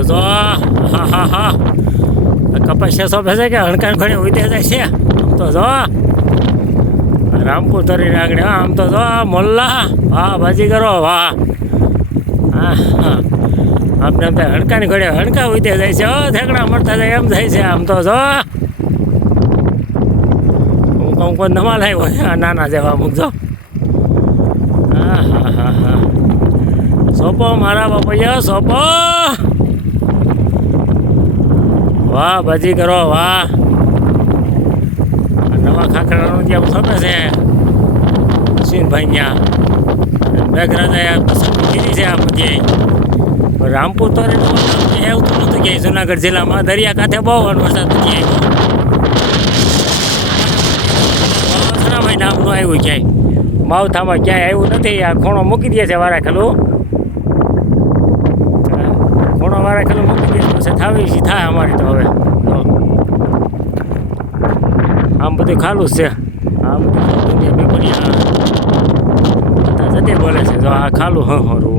તો જો હા હા હા કપાસિયા સોંપે છે કે હણકાન ઘણી ઉડે જાય છે આમ તો જો રામપુર તરી આગળ આમ તો જો મોલ્લા વાહ ભાજી કરો વાહ હા હા આપણે એમ થાય હણકાની ઘડે હણકા ઉડે જાય છે ઠેકડા મળતા જાય એમ થાય છે આમ તો જો હું કોઈ નમાલ આવ્યો નાના જેવા અમુક જો હા હા હા હા સોપો મારા બાપૈયા સોપો વાહ ભાજી કરો વાહ નવા ખાખરાનું ત્યાં સોંપે છે અશ્વિનભાઈ ત્યાં મેઘરાજાએ પસંદ કીધી છે આ બધી રામપુર તો એવું તો નહોતું ક્યાંય જુનાગઢ જિલ્લામાં દરિયા કાંઠે બહુ વરસાદ નથી આવ્યો નામનું આવ્યું ક્યાંય માવથામાં ક્યાંય આવ્યું નથી આ ખૂણો મૂકી દે છે વારા ખેલું ખૂણો વારા ખેલું મૂકી દે પછી થાવી થાય અમારી તો હવે આમ બધું ખાલું જ છે આ બધું પેપરિયા જતે બોલે છે જો આ ખાલું હરું